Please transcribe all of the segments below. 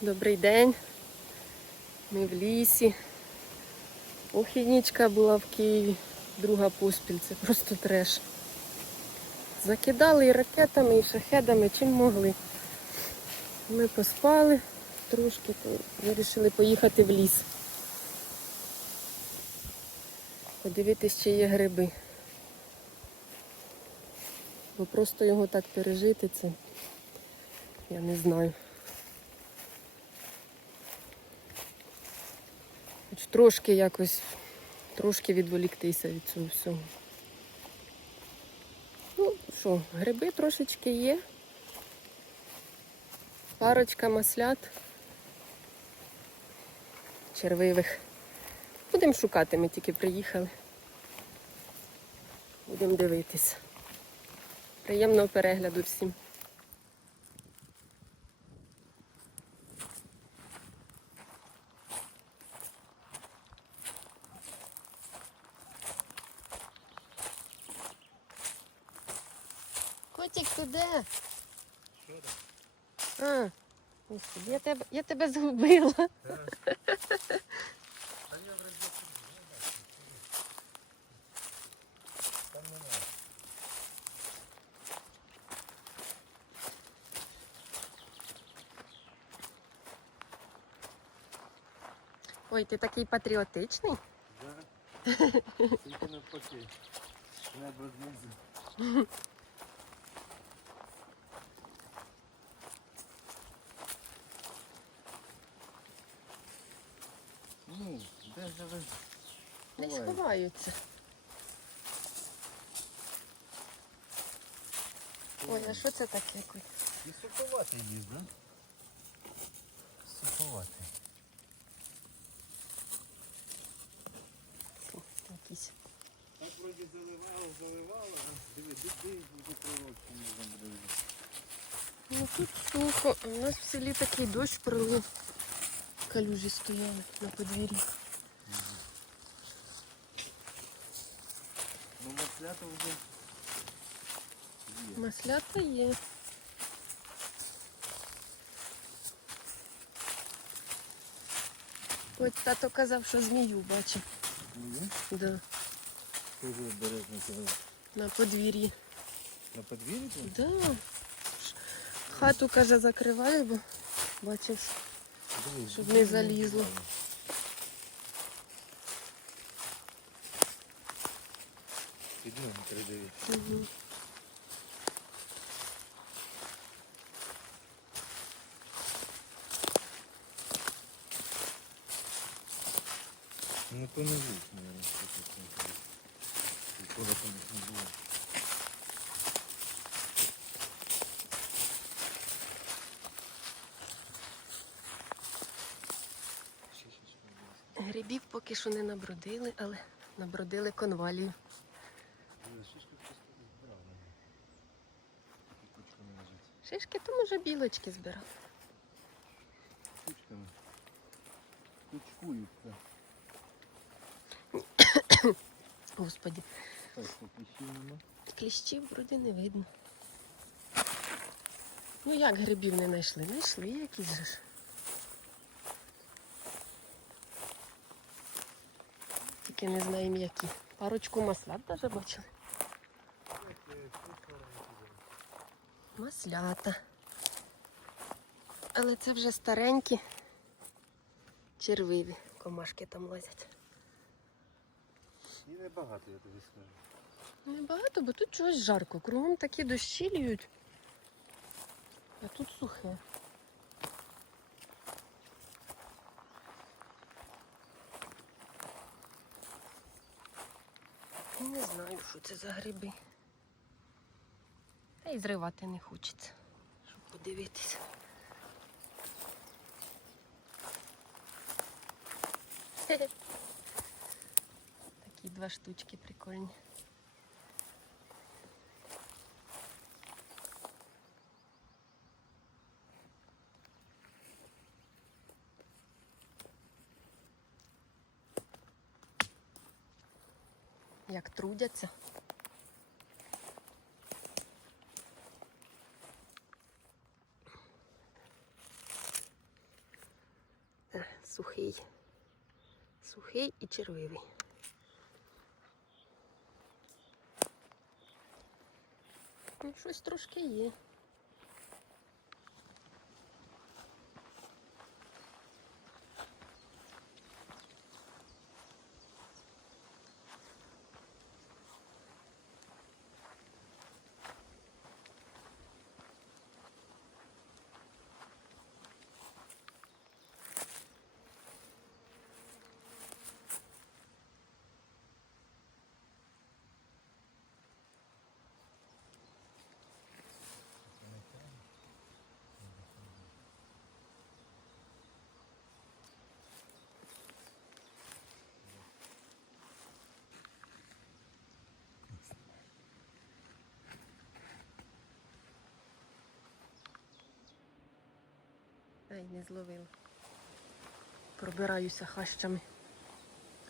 Добрий день. Ми в лісі. Охіднічка була в Києві, друга поспіль, це просто треш. Закидали і ракетами, і шахедами, чим могли. Ми поспали трошки, вирішили поїхати в ліс. Подивитись, чи є гриби. Бо просто його так пережити, це я не знаю. Хоч трошки якось, трошки відволіктися від цього всього. Ну що, гриби трошечки є. Парочка маслят. Червивих. Будемо шукати, ми тільки приїхали. Будемо дивитися. Приємного перегляду всім. Тебе, згубила. Ой, ти такий патріотичний. Тільки навпаки. Небо знизу. ховаєте? ховаються. Ой, а що це таке? Котик? І суховатий їсть, да? Суховатий. Фу, Якісь. Так вроді заливало, заливало, а диви, диви, буде пророчку не забрали. Ну тут сухо. У нас в селі такий дощ пролив. Калюжі стояли на подвір'ї. Маслята є. Ось тато казав, що змію бачив. Ні? Да, Дуже обережно тебе. на подвір'ї. На подвір'ї? Да. Хату, каже, закриваю, бо бачив. Щоб не залізло. Під ноги передивись. Угу. То не що тут не там їх не було. Грибів поки що не набродили, але набродили конвалію. Шишки збирав, то може білочки збирали. Кучками. Кучкуються. Кліщів кліщів вроді не видно. Ну як грибів не знайшли? Знайшли якісь же ж. Тільки не знаємо які. Парочку маслят даже бачили. Маслята. Але це вже старенькі. Червиві комашки там лазять. І небагато, я тобі скажу. Небагато, бо тут чогось жарко. Кругом такі дощі льють. А тут сухе. Не знаю, що це за гриби. Та й зривати не хочеться, щоб подивитися. Такі два штучки прикольні. Як трудяться. сухий. Сухий і червивий. Щось трошки є. Ай, не зловила. Пробираюся хащами.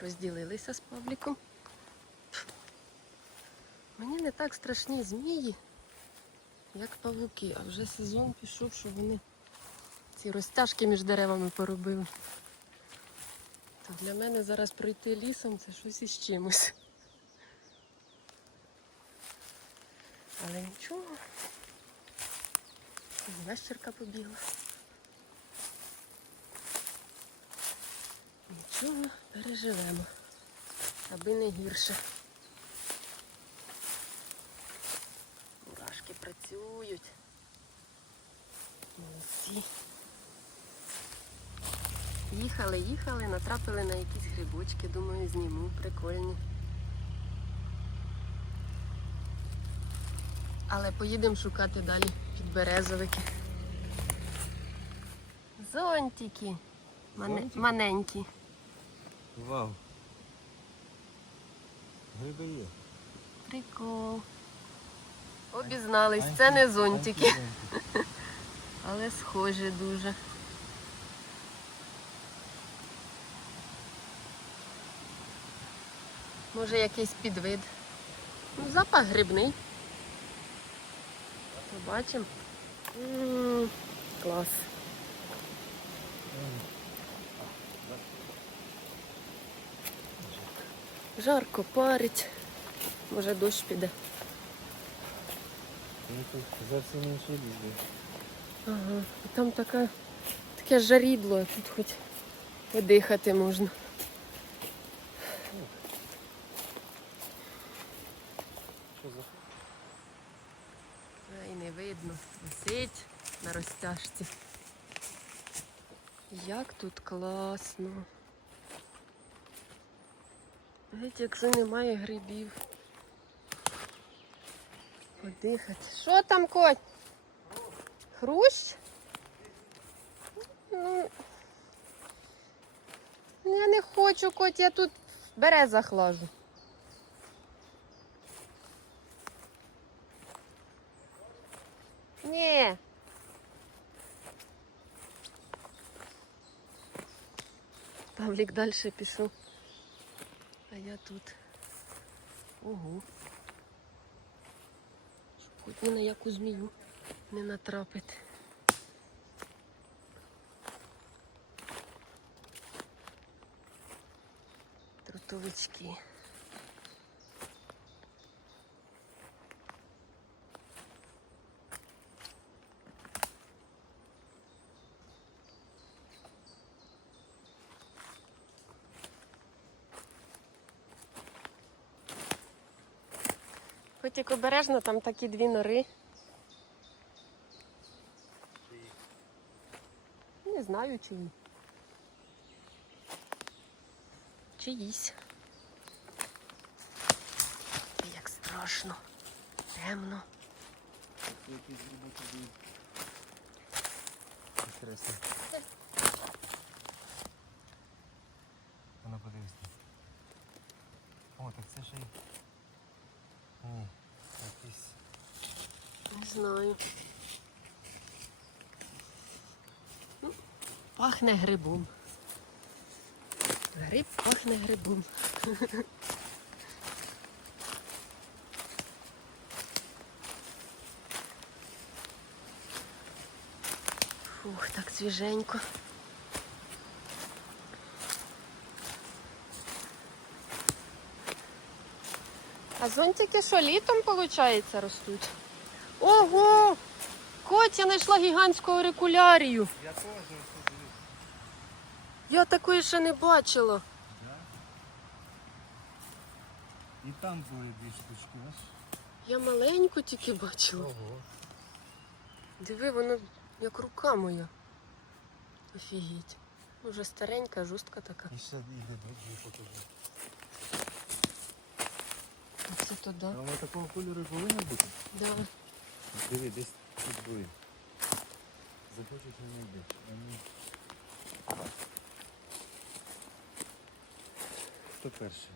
Розділилися з Павліком. Мені не так страшні змії, як павуки, а вже сезон пішов, що вони ці розтяжки між деревами поробили. То для мене зараз пройти лісом це щось із чимось. Але нічого. Ящерка побігла. Нічого, переживемо, аби не гірше. Мурашки працюють. Молодці. Їхали, їхали, натрапили на якісь грибочки, думаю, зніму, прикольні. Але поїдемо шукати далі підберезовики. Зонтики. Мане- Маненькі. Вау. Гриби є. Прикол. Обізнались, це не зонтики, але схожі дуже. Може якийсь підвид. Ну, запах грибний. Побачимо. Клас. Жарко парить. Може дощ піде. Ну зовсім ліс був. Ага. І там така, таке жарідло, а тут хоч подихати можна. Що за А, І не видно. Висить на розтяжці. Як тут класно. Геть, якщо немає грибів. Подихати. Що там, коть? Хрущ? Ну, я не хочу, коть, я тут березах лажу. Ні. Павлік далі пішов. Я тут. Ого. Щоб Хоч ні на яку змію не натрапити. Трутовички. Хоч обережно, там такі дві нори. Чиї? Не знаю чиї. Чиїсь. Як страшно, темно. Інтересно. Вона подивись. О, так це ж і... Ні. Не знаю. Ну, пахне грибом. Гриб пахне грибом. Фух, так свіженько. А зонтики що літом, виходить, ростуть? Ого! Котя знайшла гігантську аурикулярію. Я теж. Я такої ще не бачила. І там були дві штучки, бачиш? Я маленьку тільки бачила. Ого. Диви, воно як рука моя. Офігеть. Уже старенька, жорстка така. І ще йде дві покажу. Оце туди. А воно такого кольору і повинно бути? Да. Диви, десь тут були. Захочеш не знайдеш. Вони... Хто перший?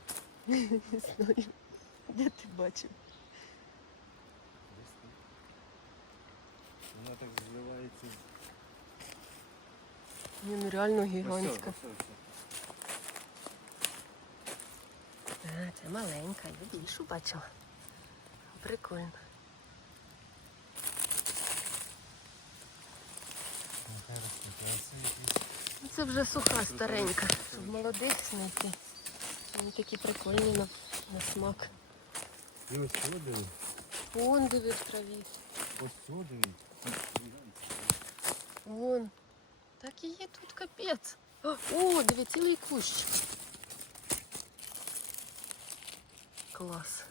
Не знаю. Де ти бачив? Десь тут. Вона так зливається. Ні, ну реально гігантська. Ось, ось, ось. А, це маленька, я більшу бачила. Прикольно. Нехай росте. А це якийсь Ну, Це вже суха, старенька. Щоб молодих знайти. Вони такі прикольні на, на смак. І ось сюди. Вон диви в траві. Ось сюди. Вон. Так і є тут капець. О, диви, цілий кущ. Клас.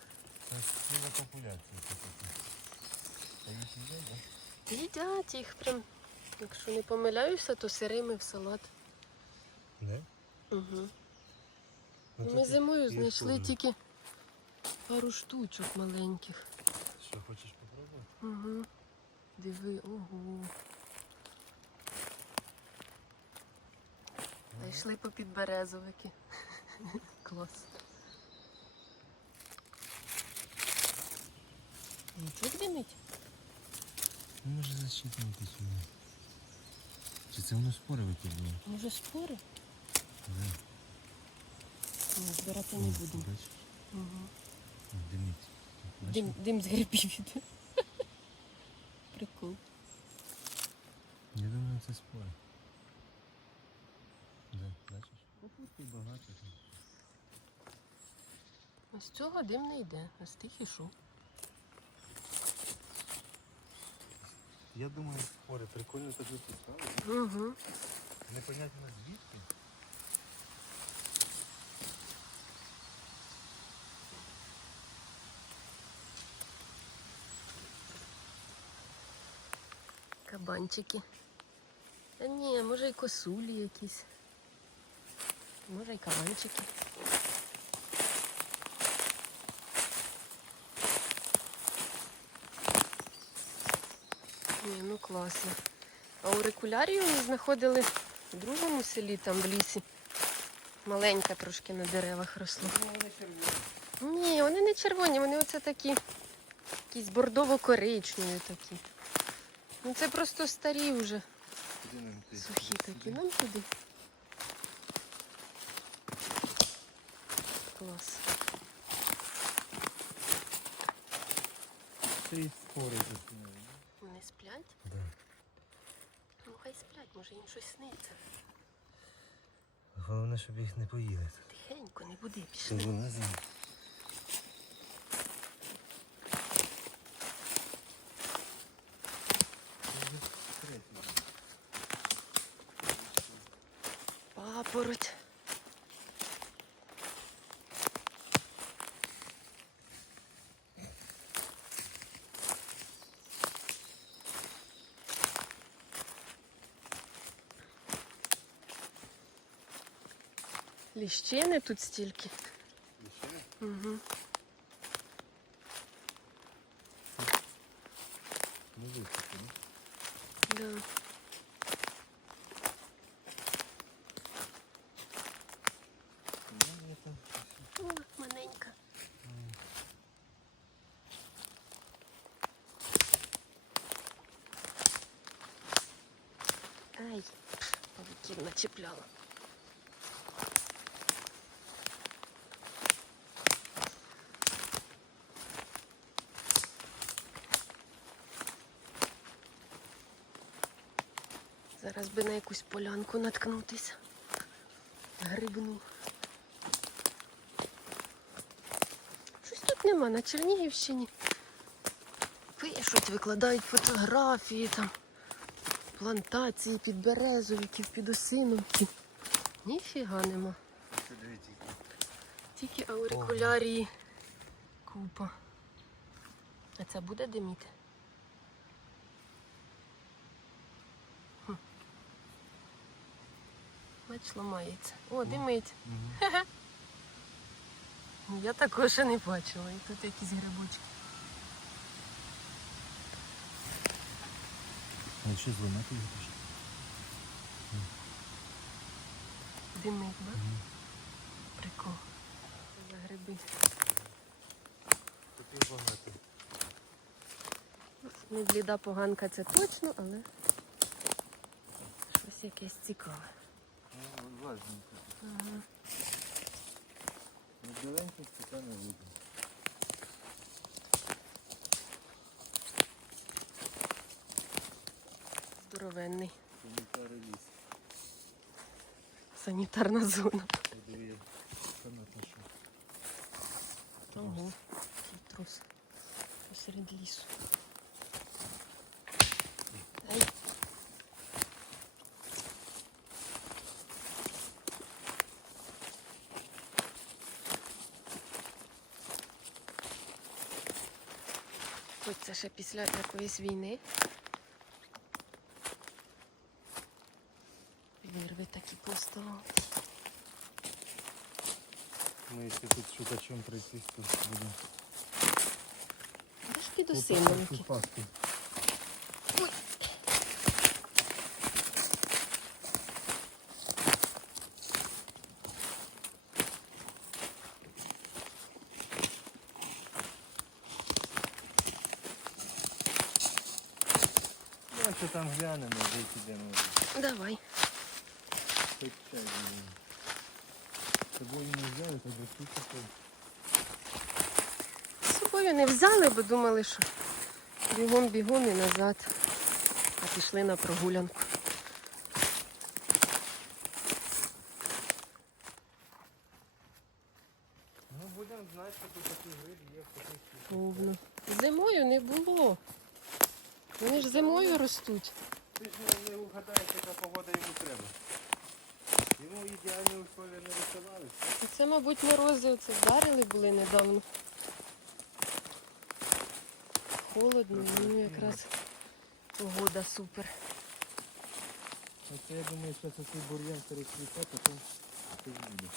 Це ціла популяція. Та їх їдять, так? Їдять їх прям. Якщо не помиляюся, то сирими в салат. Не? Угу. Ну, Ми зимою знайшли форми. тільки пару штучок маленьких. Що, хочеш попробувати? Угу. Диви, ого. Та йшли по підберезовики. Клас. Нічого димить? Може защитнути сюди. Чи це воно спори викидує? Може спори? Ні, збирати не будемо. Угу. Димить. Дим, дим з грибів іде. Прикол. Я думаю, це спори. Да, бачиш? Попустий багато. там. А з цього дим не йде, а з тих ішов. Я думаю, спори. Прикольно так випускали. Угу. Непонятно звідки. Кабанчики. Та ні, може й косулі якісь. Може й кабанчики. Ні, ну класно. А аурикулярію ми знаходили в другому селі, там в лісі. Маленька трошки на деревах росло. Ну. Ні, вони не червоні, вони оце такі, якісь бордово-коричневі такі. Ну це просто старі вже, Куди нам йти? сухі такі. Нам туди. Клас. Це і спори заснули. Вони сплять? Да. Ну хай сплять, може їм щось сниться. Головне, щоб їх не поїли. Тихенько, не буди, Що пішли. вилазимо. Папороть. Ліщини тут стільки. Угу. Не високо, ні? Да. Ну, это... О, маленька. Ай, павуків. Зараз би на якусь полянку наткнутися. Грибну. Щось тут нема на Чернігівщині. Пишуть, викладають фотографії там, плантації підберезовиків, підосиновки. Ніфіга нема. Тільки аурикулярії купа. А це буде диміти? Хм. Бач, ламається. О, димить. Я такого ще не бачила. І тут якісь грибочки. А ще зламати його пішли. Димить, да? Прикол. За гриби? Тут багато. Не бліда поганка, це точно, але щось якесь цікаве. Ну, важненько. Ага. Ну, біленьких це не видно. Здоровенний. Санітари ліс. Санітарна зона. Ого, який трус. Посеред лісу. Ай. Хоч це ще після якоїсь війни. Ми якщо тут шукачом прийти, то будемо. Де ж підосиновики? Пасти. Ну, що там глянемо, де підемо. Давай. Хоч чай візьмемо. З собою не взяли, то до такой. З собою не взяли, бо думали, що бігом-бігом і назад. А пішли на прогулянку. Ну будемо знати, що тут такий гриб є в таких Повно. Зимою не було. Вони ж зимою ростуть. Ти ж не, не угадаєш, яка погода йому треба. Йому ідеальні условия не висилалися. І Це, мабуть, морози оце вдарили були недавно. Холодно, ну якраз погода супер. Оце я думаю, що це цей бур'ян перецвіте, потім щось буде.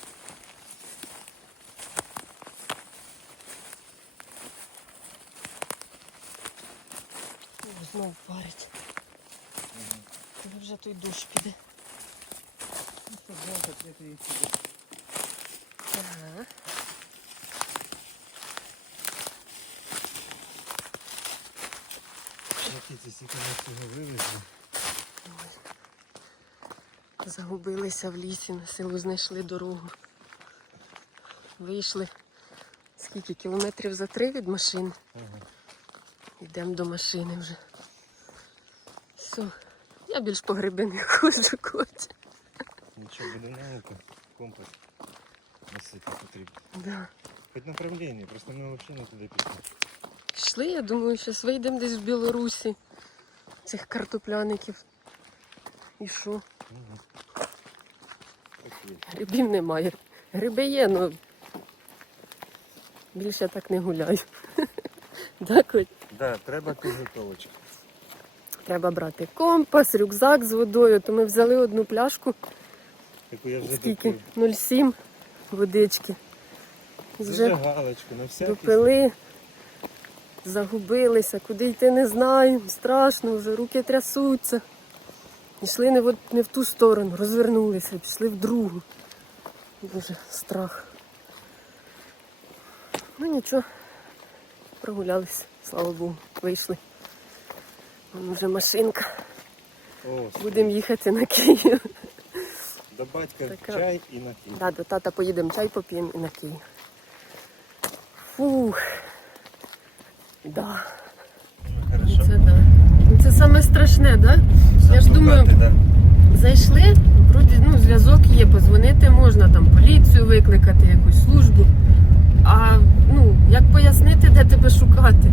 О, знов парить. Коли вже той дощ піде. Ну що, жалко, я їх сюди. Ага. Загубилися в лісі, на силу знайшли дорогу. Вийшли скільки кілометрів за три від машини. Ага. Йдемо до машини вже. Все. Я більш по гриби не ходжу, котя. Нічого, буде наука. Компас носити потрібно. Да. Хоч направлення, просто ми взагалі не туди пішли. Пішли, я думаю, зараз вийдемо десь в Білорусі. Цих картопляників. І що? Угу. Грибів немає. Гриби є, але більше так не гуляю. Так от. Да, треба підготовочка. Треба брати компас, рюкзак з водою, то ми взяли одну пляшку, Таку я вже скільки? допив. 0,7 водички. І вже Зажигалочку, на всякий допили, загубилися, куди йти не знаємо, страшно, вже руки трясуться. Йшли не в, не в ту сторону, розвернулися, пішли в другу. Дуже страх. Ну нічого, прогулялися, слава Богу, вийшли. Вон вже машинка. О, Будемо їхати на Київ. До батька Така. чай і на Київ. Да, до тата поїдемо чай поп'ємо і на Київ. Фух. Да. Хорошо. Це да. Це саме страшне, да? Я ж думаю, да. зайшли, вроді ну, зв'язок є, позвонити можна, там поліцію викликати, якусь службу. А ну, як пояснити, де тебе шукати?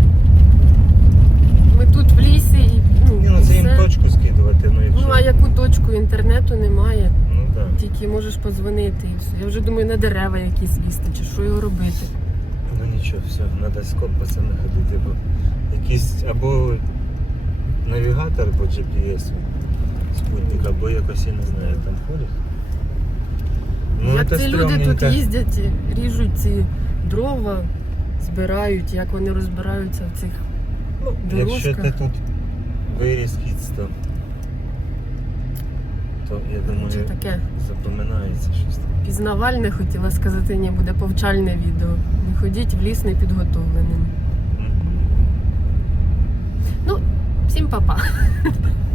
Ми тут в лісі і ну, Ні, ну і це їм точку скидувати, ну якщо. Ну а яку точку інтернету немає, так. тільки можеш подзвонити і все. Я вже думаю, на дерева якісь лізти, чи що його робити. Ну нічого, все, треба з компасами ходити, бо якийсь або навігатор по GPS, спутник, або якось я не знаю, там ходять. як це ці люди тут їздять, і ріжуть ці дрова, збирають, як вони розбираються в цих. Ну, Якщо ти тут виріс кіць, то, то я думаю, думаю, таке запоминається щось таке. пізнавальне, хотіла сказати, ні, буде повчальне відео. Не ходіть в ліс непідготовленим. Ну, Всім па-па.